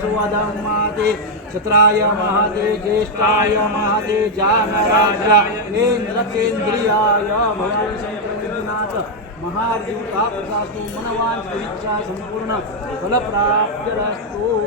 सुवदं महते क्षत्राय महते ज्येष्ठाय महते जानराजा इंद्रकेन्द्रियाय भवानी शंकरनाथ महादेवता प्रसास्तु मनवांच इच्छा संपूर्ण फलप्राप्तिरस्तु।